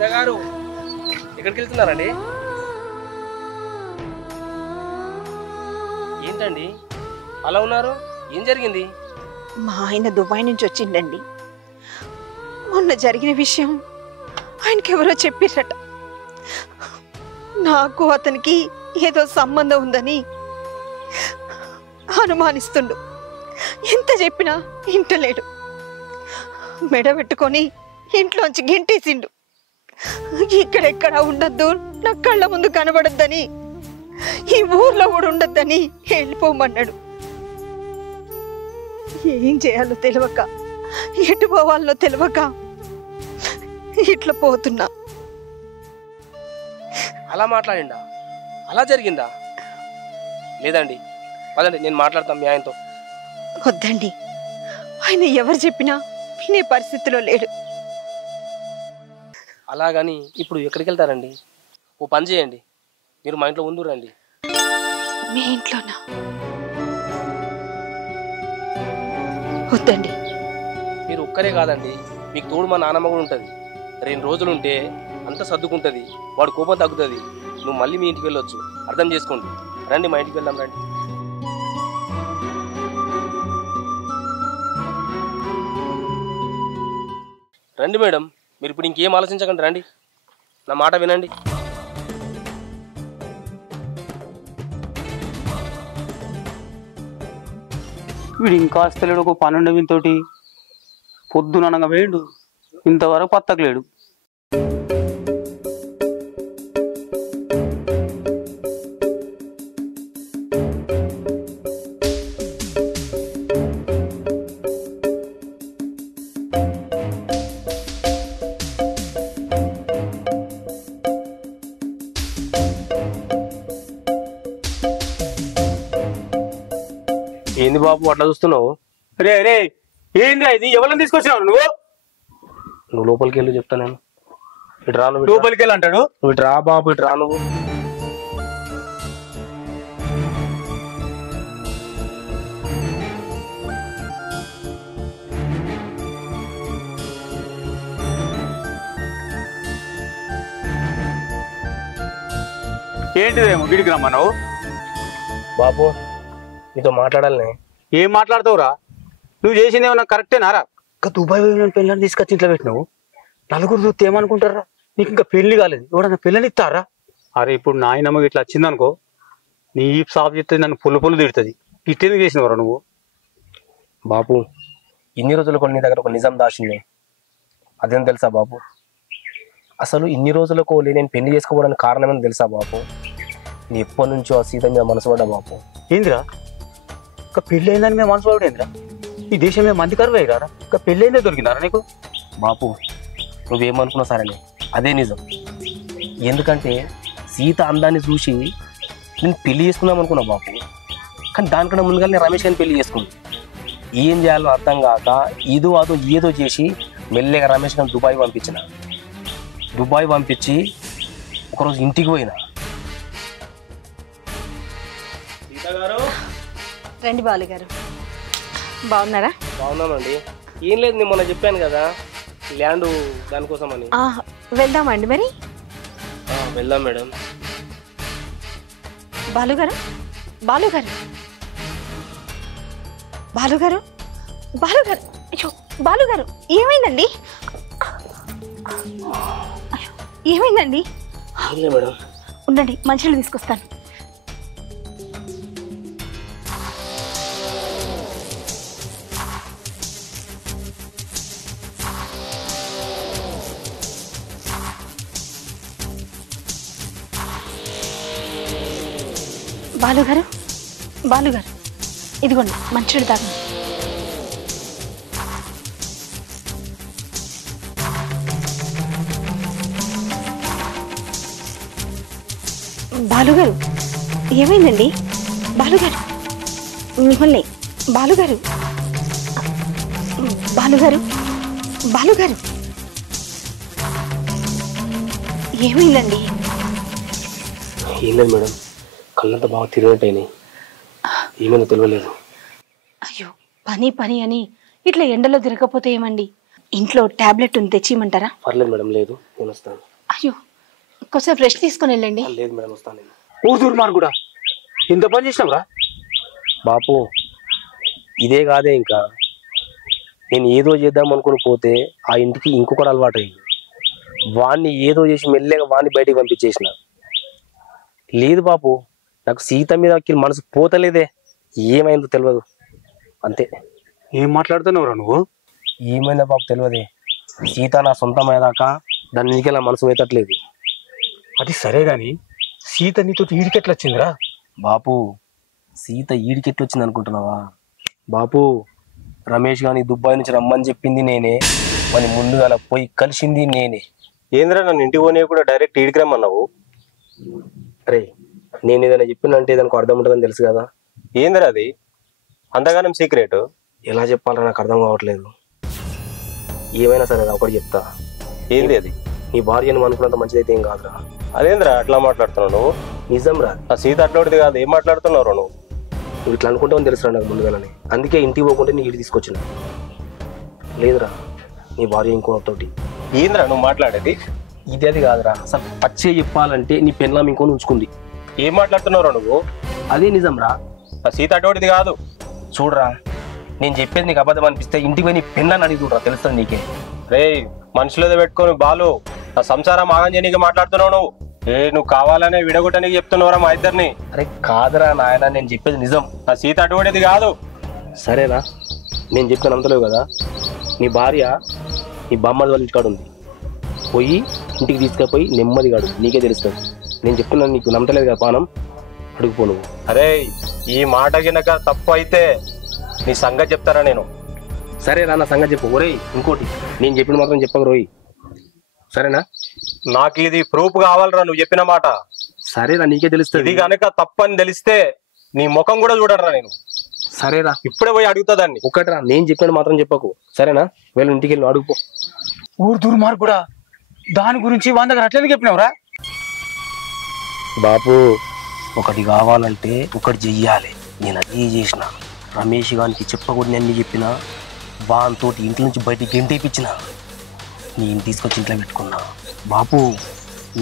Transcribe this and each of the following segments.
గారు ఎక్కడికి వెళ్తున్నారండి? ఏంటండి అలా ఉన్నారు? ఏం జరిగింది? మా ఆయన దుబాయ్ నుంచి వచ్చిండండి. మొన్న జరిగిన విషయం ఆయనకెవరో చెప్పిరట. నాకు అతనికి ఏదో సంబంధం ఉందని అనుమానిస్తుండు. ఎంత చెప్పినా ఇంటలేడు. మెడ పెట్టుకొని ఇంట్లోంచి గెంటేసిండు. ఇక్కడెక్కడ ఉండద్దు, నా కళ్ళ ముందు కనబడద్దని, ఈ ఊర్లో కూడా ఉండద్దని వెళ్ళిపోమన్నాడు. ఏం చేయాలో తెలియక, ఎటు పోవాలో తెలియక ఇట్లా పోతున్నా. అలా మాట్లాడిండా? అలా జరిగిందా? లేదండి, పదండి నేను మాట్లాడతాను మీ ఆయనతో. వద్దండి, ఆయన ఎవరు చెప్పినా వినే పరిస్థితిలో లేడు. అలాగని ఇప్పుడు ఎక్కడికి వెళ్తారండి? ఓ పని చేయండి, మీరు మా ఇంట్లో ముందు రండి. మీ ఇంట్లోనా? వద్దండి. మీరు ఒక్కరే కాదండి, మీకు తోడు మా నాన్నమ్మ కూడా ఉంటుంది. 2 రోజులు ఉంటే అంతా సర్దుకుంటుంది, వాడు కోపం తగ్గుతుంది, నువ్వు మళ్ళీ మీ ఇంటికి వెళ్ళొచ్చు. అర్థం చేసుకోండి. రండి మా ఇంటికి వెళ్దాం, రండి. రండి మేడం, మీరు ఇప్పుడు ఇంకేం ఆలోచించకండి, రండి, నా మాట వినండి. వీడు ఇంకా వస్తలేడు. ఒక 12 వీనితోటి పొద్దుననగా వేయండు, ఇంతవరకు పత్తకలేడు. ఏంది బాబు అట్లా చూస్తున్నావు? రే రే, ఏంద్రా ఇది? ఎవరిని తీసుకొచ్చినావు నువ్వు? నువ్వు లోపలికి వెళ్ళి చెప్తా. నేను ఇటు రా. నువ్వు లోపలికి వెళ్ళి అంటాడు. నువ్వు ఇటు రా బాబు, ఇటు రా. నువ్వు ఏంటిదేమో గిడికి రమ్మన్నావు? బాబు నీతో మాట్లాడాలనే. ఏం మాట్లాడతావురా? నువ్వు చేసింది ఏమన్నా కరెక్టేనారా? ఇంకా దుబాయ్ పెళ్ళని తీసుకొచ్చి ఇంట్లో పెట్టినావు. నలుగురు చూస్తే ఏమనుకుంటారా? నీకు ఇంకా పెళ్లి కాలేదు, ఎవడన్నా పిల్లని ఇస్తారా? అరే ఇప్పుడు నాయనమ్మ ఇట్లా వచ్చిందనుకో, నీ సాఫ్ చేస్తే నన్ను పుల్ల తిడుతుంది. ఇట్టేందుకు చేసినవరా నువ్వు? బాబు ఇన్ని రోజులు కొన్ని దగ్గర ఒక నిజం దాచింది. అదేం తెలుసా బాబు? అసలు ఇన్ని రోజులకు నేను పెళ్లి చేసుకోవడానికి కారణమేమో తెలుసా బాబు? నీ ఎప్పటి నుంచో ఆ సీత మీద మనసు పడ్డా బాబు. ఏందిరా ఇంకా పెళ్ళి అయిందని మేము మనసు పడేంద్రా? ఈ దేశం మేము మంది కరువు అయ్యారా? ఇంకా పెళ్ళి అయిందే దొరికిందారా నీకు? బాపు నువ్వేమనుకున్నా సరేనే, అదే నిజం. ఎందుకంటే సీత అందాన్ని చూసి నేను పెళ్లి చేసుకుందాం అనుకున్నా బాపు. కానీ దానికన్నా ముందుగా నేను రమేష్ గారిని పెళ్లి చేసుకున్నాను. ఏం చేయాలో అర్థం కాక ఏదో చేసి మెల్లగా రమేష్ గారిని దుబాయ్ పంపించి ఒకరోజు ఇంటికి పోయినా. సీత గారు, రండి బాలు గారు, బాగున్నారా? బాగున్నామండి. ఏం లేదు, నేను మొన్న చెప్పాను కదా ల్యాండ్ దానికోసం అని. వెళ్దామండి మరి. వెళ్దాం మేడం. బాలుగారు బాలుగారు బాలుగారు బాలుగారు అయ్యో బాలుగారు, ఏమైందండి? అయ్యో ఏమైందండి? మేడం ఉండండి, మంచినీళ్ళు తీసుకొస్తాను. బాలుగారు ఇదిగోండి మంచినీళ్ళు తాగండి. బాలుగారు ఏమైందండి? బాలుగారు మిమ్మల్ని. బాలుగారు ఏమైందండి? ఏం లేదు మేడం, కళ్ళంతా బాగా తిరిగినట్టయినాయి. ఏమైనా తెలియలేదు. అయ్యో పని అని ఇట్లా ఎండలో తిరగకపోతే ఏమండి? ఇంట్లో టాబ్లెట్ ఉంది తెచ్చిమంటారా? పర్లేదు మేడం, లేదు నేను వస్తాను. అయ్యో కొంచెం ఫ్రెష్ తీసుకొని వెళ్ళండి. లేదు మేడం, వస్తాను నేను. ఊరు మారు కూడా ఇంత పని చేసినావురా బాపు. ఇదే కాదే, ఇంకా నేను ఏదో చేద్దాం అనుకుని పోతే ఆ ఇంటికి ఇంకొకటి అలవాటు అయ్యింది. వాడిని ఏదో చేసి మెల్లగా వాడిని బయటికి పంపించేసిన. లేదు బాపు, నాకు సీత మీద మనసు పోతలేదే. ఏమైందో తెలియదు అంతే. ఏం మాట్లాడుతున్నావురా నువ్వు? ఏమైందో బాపు తెలియదే. సీత నా సొంతం అయ్యేదాకా దాని నీకే నా మనసు పోయేటట్లేదు. అది సరే గాని సీత నీతో ఈడికెట్లా వచ్చిందిరా? బాపు, సీత ఈడికెట్లు వచ్చింది అనుకుంటున్నావా? బాపు, రమేష్ గాని దుబాయ్ నుంచి రమ్మని చెప్పింది నేనే, వాని ముందుగా పోయి కలిసింది నేనే. ఏంద్రా నన్ను ఇంటికి పోనీ కూడా డైరెక్ట్ ఈడికి రమ్మన్నావు? అరే, నేను ఏదైనా చెప్పినంటే దానికి అర్థం ఉంటుందని తెలుసు కదా. ఏంద్రా అది అంతగానం సీక్రెట్? ఎలా చెప్పాలో నాకు అర్థం కావట్లేదు. ఏమైనా సరే ఒకటి చెప్తా. ఏంది అది? నీ భార్యను అనుకున్నంత మంచిదైతే ఏం కాదురా. అదేంద్రా అట్లా మాట్లాడుతున్నావు నువ్వు? నిజం రా. ఆ సీత అట్లాంటిది కాదు. ఏం మాట్లాడుతున్నావు నువ్వు? నువ్వు ఇట్లా అనుకుంటావని తెలుసురా నాకు ముందుగానే. అందుకే ఇంటికి పోకుంటే నీ ఇంటికి తీసుకొచ్చిన. లేదురా, నీ భార్య ఇంకోతోటి. ఏంద్రా నువ్వు మాట్లాడేది? ఇది అది కాదురా. అసలు పచ్చే చెప్పాలంటే నీ పెన్లాం ఇంకొని ఉంచుకుంది. ఏం మాట్లాడుతున్నావు నువ్వు? అదే నిజం రా. ఆ సీత అటువంటిది కాదు. చూడరా, నేను చెప్పేది నీకు అబద్ధం అనిపిస్తే ఇంటికి పోయి నీ పెన్లాన్ని అడిగి చూడరా, తెలుస్తుంది నీకే. రే, మనుషులతో పెట్టుకొని బాలు నా సంసారం ఆగం చేయనీకి మాట్లాడుతున్నావు నువ్వు. నువ్వు కావాలనే విడగొట్టనికి చెప్తున్నావురా మా ఇద్దరిని. అరే కాదురా నాయన, నేను చెప్పేది నిజం. ఆ సీత అటువంటిది కాదు. సరేనా, నేను చెప్పాను అంతలేవు కదా. నీ భార్య నీ బామ్మది వాళ్ళ ఇంటికాడ ఉంది. పోయి ఇంటికి తీసుకుపోయి నెమ్మదిగా అడుగు, నీకే తెలుస్తుంది. నేను చెప్తున్నాను, నీకు నమ్మతలేదు కదా పానం. అడుగుపో నువ్వు. అరే, ఈ మాట గినక తప్పు అయితే నీ సంగతి చెప్తారా నేను. సరేనా, నా సంగతి చెప్పు. ఒరేయ్ ఇంకోటి, నేను చెప్పిన మాత్రం చెప్పక రోయ్, సరేనా? నాకు ఇది ప్రూఫ్ కావాలరా నువ్వు చెప్పిన మాట. సరేనా, నీకే తెలుస్తుంది. ఇది కనుక తప్పని తెలిస్తే నీ ముఖం కూడా చూడరా నేను. సరేరా, ఇప్పుడే పోయి అడుగుతా దాన్ని. ఒకటిరా, నేను చెప్పిన మాత్రం చెప్పకు, సరేనా? వీళ్ళు ఇంటికి వెళ్ళి అడుగుపో. ఊరు దుర్మార్గు కూడా దాని గురించి 100 దగ్గర అట్లనే చెప్పినావురా? బాపు, ఒకటి కావాలంటే ఒకటి చెయ్యాలి. నేను అదే చేసిన. రమేష్ గారికి చెప్పకూడదు అన్ని చెప్పిన. వానితో ఇంటి నుంచి బయటికి గెంటేపించిన. నేను తీసుకొచ్చి ఇంట్లో పెట్టుకున్నా. బాపు,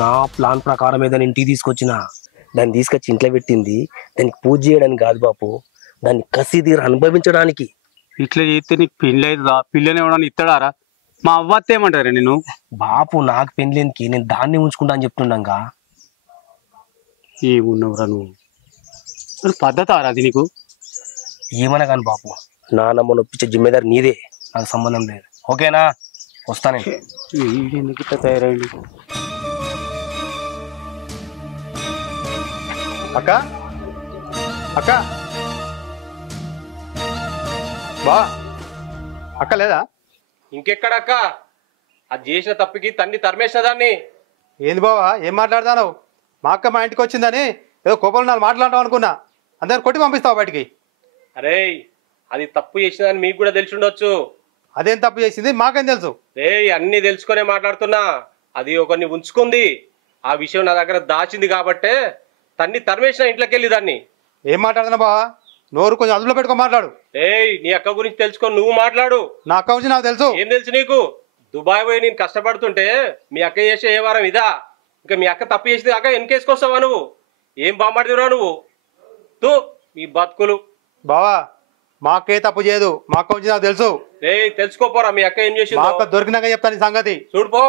నా ప్లాన్ ప్రకారం ఏదైనా ఇంటికి తీసుకొచ్చిన, దాన్ని తీసుకొచ్చి ఇంట్లో పెట్టింది దానికి పూజ చేయడానికి కాదు బాపు, దాన్ని కసి తీర అనుభవించడానికి. ఇట్లా చేస్తే నీకు పెళ్ళి అవుతుందా? పిల్లని ఎవడన్నా ఇస్తాడారా? మా అవ్వత్త ఏమంటారా నేను? బాపు, నాకు పెళ్ళేందుకు, నేను దాన్ని ఉంచుకుంటా అని చెప్తుండగా. ఏమున్నావురా నువ్వు? పద్ధతి ఆరా అది నీకు? ఏమన్నా కానీ బాపు, నాన్నమ్మ నొప్పించే జిమ్మేదారు నీదే, నాకు సంబంధం లేదు. ఓకేనా? వస్తానే. ఎందుకు ఇట్లా తయారైంది? అక్క అక్క బా అక్క లేదా? ఇంకెక్కడక్క? అది చేసిన తప్పికి తన్ని తరిమేసిన దాన్ని. ఏంది బావా, ఏం మాట్లాడతావు? మా అక్క మా ఇంటికి వచ్చిందని ఏదో కోపంలో నాలుగు మాట్లాడతావు అనుకున్నా. అందరు కొట్టి పంపిస్తావు బయటికి. అరే, అది తప్పు చేసిందని మీకు కూడా తెలిసి ఉండొచ్చు. అదేం తప్పు చేసింది మాకేం తెలుసు? రే, అన్ని తెలుసుకునే మాట్లాడుతున్నా. అది ఒకరిని ఉంచుకుంది, ఆ విషయం నా దగ్గర దాచింది కాబట్టే తన్ని తరిమేసిన ఇంట్లోకి వెళ్ళి దాన్ని. ఏం మాట్లాడుతున్నా బావా? నోరు కొంచెం అదుపులో పెట్టుకో మాట్లాడు. ఏయ్, నీ అక్క గురించి తెలుసుకొని నువ్వు మాట్లాడు. నా అక్క గురించి నాకు తెలుసు. ఏం తెలుసు నీకు? దుబాయ్ పోయి నేను కష్టపడుతుంటే మీ అక్క చేసే ఏ వారం ఇదా? ఇంకా మీ అక్క తప్పు చేసింది అక్క వెనకేసుకొస్తావా నువ్వు? ఏం బామ్మడిదిరా నువ్వు? తూ మీ బతుకులు. బావా, మా అక్క ఏ తప్పు చేయదు. మా అక్క గురించి నాకు తెలుసు. ఏయ్, తెలుసుకోపోరా మీ అక్క ఏం మా చేసిందో. అక్క దొరికినాక చెప్తాను ఈ సంగతి. చూడుపో.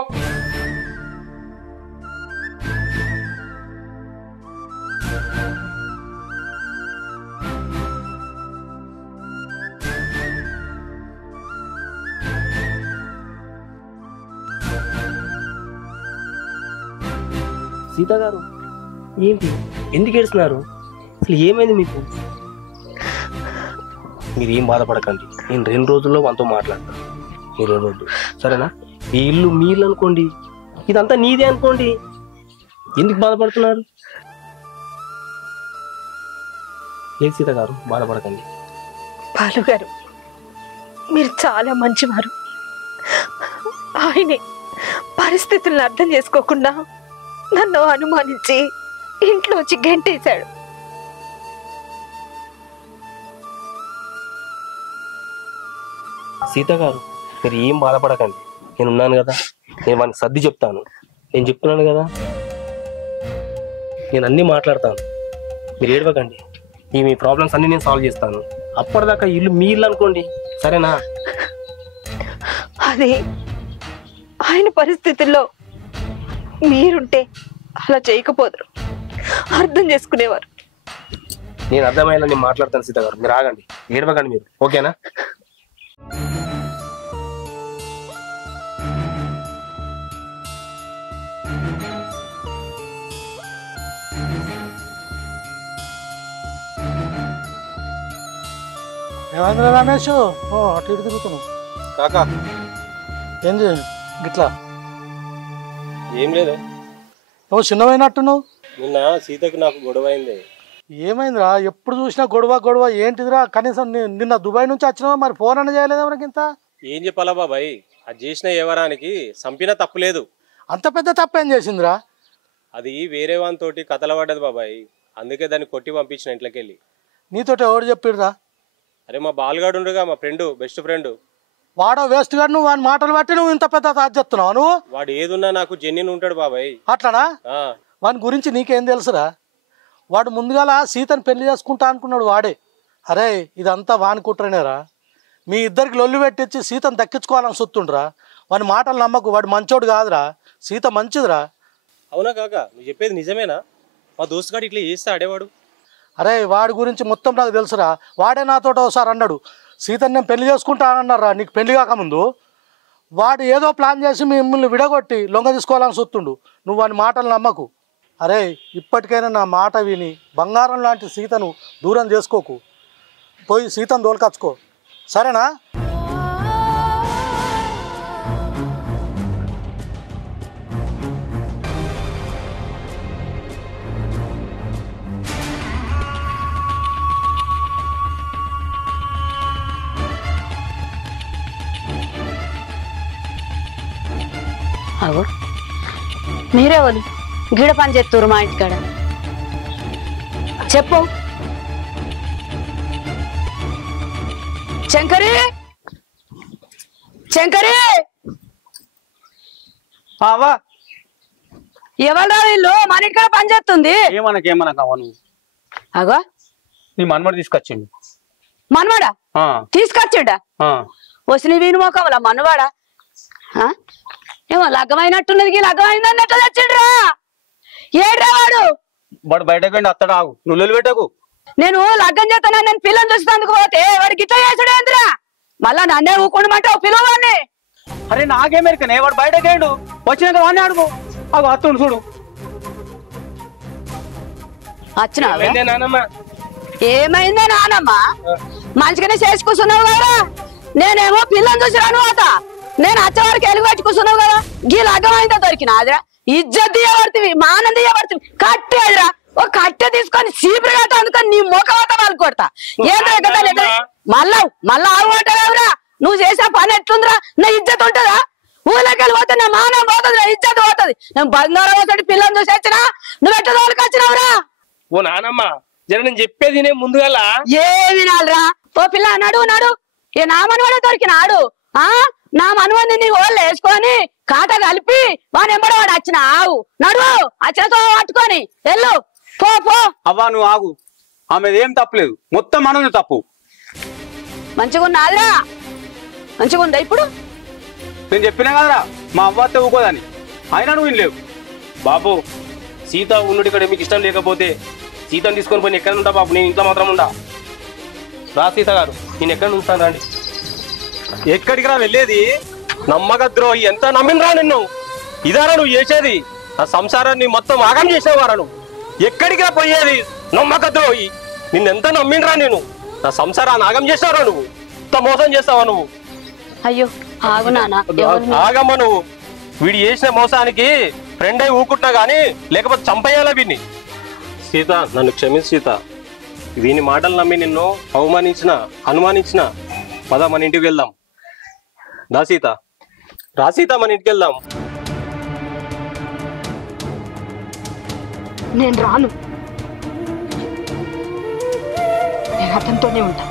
సీత గారు, ఏంటి, ఎందుకు ఏడుస్తున్నారు? అసలు ఏమైంది మీకు? మీరు ఏం బాధపడకండి, నేను 2 రోజుల్లో మనతో మాట్లాడతాను. మీరు 2 రోజులు, సరేనా? ఈ ఇల్లు మీ ఇల్లు అనుకోండి, ఇదంతా నీదే అనుకోండి. ఎందుకు బాధపడుతున్నారు? లేదు సీత గారు, బాధపడకండి. బాలుగారు, మీరు చాలా మంచివారు. ఆయనే పరిస్థితులను అర్థం చేసుకోకుండా నన్ను అనుమానించి ఇంట్లోంచి గెంటేశాడు. సీత గారు, మీరు ఏం బాధపడకండి, నేను ఉన్నాను కదా, నేను వానికి సర్ది చెప్తాను. నేను చెప్తున్నాను కదా, నేను అన్నీ మాట్లాడతాను. మీరు ఏడవకండి, మీ ప్రాబ్లమ్స్ అన్నీ నేను సాల్వ్ చేస్తాను. అప్పటిదాకా ఇల్లు మీ ఇల్లు అనుకోండి, సరేనా? అది ఆయన పరిస్థితుల్లో మీరుంటే అలా చేయకపోదురు, అర్థం చేసుకునేవారు. నేను అర్థమయ్యేలా నేను మాట్లాడతాను సీత గారు, మీరు ఆగండి, ఏడవకండి మీరు, ఓకేనా? ఏమైందిరా రమేష్? అటు ఇటు తిరుగుతున్నావు కాకా ఏంది గిట్లా? ఏం లేదే, నువ్వు చిన్నమైనట్టున్నావు. నిన్న సీతకి నాకు గొడవ అయింది. ఏమైందిరా? ఎప్పుడు చూసినా గొడవ గొడవ ఏంటిదిరా? కనీసం నిన్న దుబాయ్ నుంచి వచ్చినావా? మరి ఫోన్ అన్న చేయలేదా మనకి? ఇంత ఏం చెప్పాలా బాబాయ్, అది చేసిన ఎవరానికి సంపినా తప్పులేదు. అంత పెద్ద తప్పేం చేసిందిరా? అది వేరే వానితోటి కథల పడ్డది బాబాయ్, అందుకే దాన్ని కొట్టి పంపించిన ఇంట్లోకి వెళ్ళి. నీతోటి ఎవడు చెప్పిడురా? అరే మా బాలుగాడు ఉండగా, మా ఫ్రెండ్, బెస్ట్ ఫ్రెండ్. వాడో వేస్ట్ గాడు, నువ్వు వాని మాటలు బట్టి నువ్వు ఇంత పెద్ద తాజ్ చెప్తున్నావు నువ్వు. వాడు ఏదున్నా నాకు జెన్యున్ ఉంటాడు బాబాయ్. అట్లానా? ఆ, వాని గురించి నీకేం తెలుసురా? వాడు ముందుగాల సీతను పెళ్లి చేసుకుంటా అనుకున్నాడు వాడే. అరే ఇదంతా వాని కుట్రనేరా. మీ ఇద్దరికి లొల్లు పెట్టించి సీతను దక్కించుకోవాలని సొత్తుండ్రా. వాని మాటలు నమ్మకు, వాడు మంచోడు కాదురా, సీత మంచిదిరా. అవునా కాక, నువ్వు చెప్పేది నిజమేనా? మా దోస్తుగాడు ఇట్లా చేస్తే ఆడేవాడు. అరే వాడి గురించి మొత్తం నాకు తెలుసురా. వాడే నాతో ఒకసారి అన్నాడు, సీతను నేను పెళ్లి చేసుకుంటానన్నారా నీకు పెళ్లి కాకముందు. వాడు ఏదో ప్లాన్ చేసి మిమ్మల్ని విడగొట్టి లొంగ తీసుకోవాలని సొత్తుండు. నువ్వు వాని మాటలు నమ్మకు. అరే ఇప్పటికైనా నా మాట విని బంగారం లాంటి సీతను దూరం చేసుకోకు, పోయి సీతను దోలుకొచ్చుకో, సరేనా? అగో మీరేవాళ్ళు గీడ పని చేస్తారు మా ఇంటికాడ? చెప్పు శంకరి, శంకరి ఎవరా వీళ్ళు? మన ఇంటికాడ పని చేస్తుంది. ఏమనకేమనకావా నువ్వు? అగో నీ మనమడు తీసుకొచ్చిండు. మనవాడా తీసుకొచ్చిండా? వచ్చిన వీణు మోకమలా మనవాడా? ఏమో లగ్గమైనట్టున్నది, లగ్గమైంది అన్నట్టు తెచ్చిండ్రా. ఏడ్రా వాడు? వాడు బయటకు వెళ్ళి అత్తడు, ఆగు, నువ్వు పెట్టకు. నేను లగ్గం చేస్తాను, నేను పిల్లని చూసేందుకు పోతే వాడికి ఇట్లా చేసుడేంద్రా? మళ్ళా నన్నే ఊకుండమంటావు పిలవాన్ని? అరే నాకేమెరికనే, వాడు బయటకు వెళ్ళడు, వచ్చినాక వాడిని అడుగు. అగు అత్తుండు చూడు. వచ్చినా నానమ్మ? ఏమైందే నానమ్మ? మంచిగానే చేసి కూర్చున్నావు కదా, నేనేమో పిల్లని చూసి రాను అత, నేను అచ్చవారికి ఎలుగు పెట్టి కూర్చున్నావు కదా, గీ లగ్గమైందో దొరికినా అదిరా? ఇజ్జత్ తీయబడుతుంది, మానం తీయబడుతుంది, కట్టె అదిరా. ఓ కట్టె తీసుకొని చీపురు కట్ట అందుకొని నీ ముఖమంత వాళ్ళు కొడతా. ఏంటో మళ్ళా మళ్ళా ఆగుంటావురా? నువ్వు చేసే పని ఎట్లుందిరా? నా ఇజ్జత్ ఉంటుందా? ఊళ్ళకి వెళ్ళి పోతే నా మానం పోతుంది, నా ఇజ్జత్ పోతుంది. నేను బంగారం పోతాడు పిల్లని చూసి వచ్చినా, నువ్వు ఎట్ట తోలికి వచ్చినావురా? ఓ నానమ్మ, జర నేను చెప్పేది నేను ముందుగా ఏ వినాలరా? ఓ పిల్ల నడు నడు, ఏ నా మనవాడే దొరికినాడు. నా మనవాడిని నీ ఓళ్ళు వేసుకొని కాట కలిపి వాని ఎంబడవాడు వచ్చిన ఆవు నడు, వచ్చినతో పట్టుకొని వెళ్ళు, పో పో. అవ్వా నువ్వు ఆగు, ఆమెది ఏం తప్పలేదు, మొత్తం మనది తప్పు. మంచిగా ఉన్నాదిరా? మంచిగా ఉందా ఇప్పుడు? నేను చెప్పినా కదరా మా అవ్వతో ఊకోదని, అయినా నువ్వు వినలేవు. బాబు, సీత ఉండు ఇక్కడ మీకు ఇష్టం లేకపోతే సీతను తీసుకొని పోయి ఎక్కడ ఉంటా బాబు, నేను ఇంట్లో మాత్రం ఉండా. రా సీత గారు, నేను ఎక్కడ ఉంటాను రండి. ఎక్కడికి రా వెళ్ళేది? నమ్మక ద్రోహి, ఎంత నమ్మినరా నిన్ను? ఇదారా నువ్వు చేసేది? నా సంసారాన్ని మొత్తం ఆగం చేసేవారా నువ్వు? ఎక్కడికి రా పోయేది? నమ్మక ద్రోహి, నిన్నెంత నమ్మినరా నేను? నా సంసారాన్ని ఆగం చేసావరా నువ్వు? ఇంత మోసం చేస్తావా నువ్వు? అయ్యో ఆగు నాన్న. ఆగమ్మా నువ్వు. వీడు చేసిన మోసానికి ఫ్రెండ్ అయి ఊకుంటున్నా గానీ లేకపోతే చంపేయాలా వీడిని. సీత నన్ను క్షమించు సీత, వీని మాటలు నమ్మి నిన్ను అనుమానించిన పద మన ఇంటికి వెళ్దాం. రా సీత, రా సీత, మన ఇంటికి వెళ్దాం. నేను రాను, నేను అతనితోనే ఉంటా.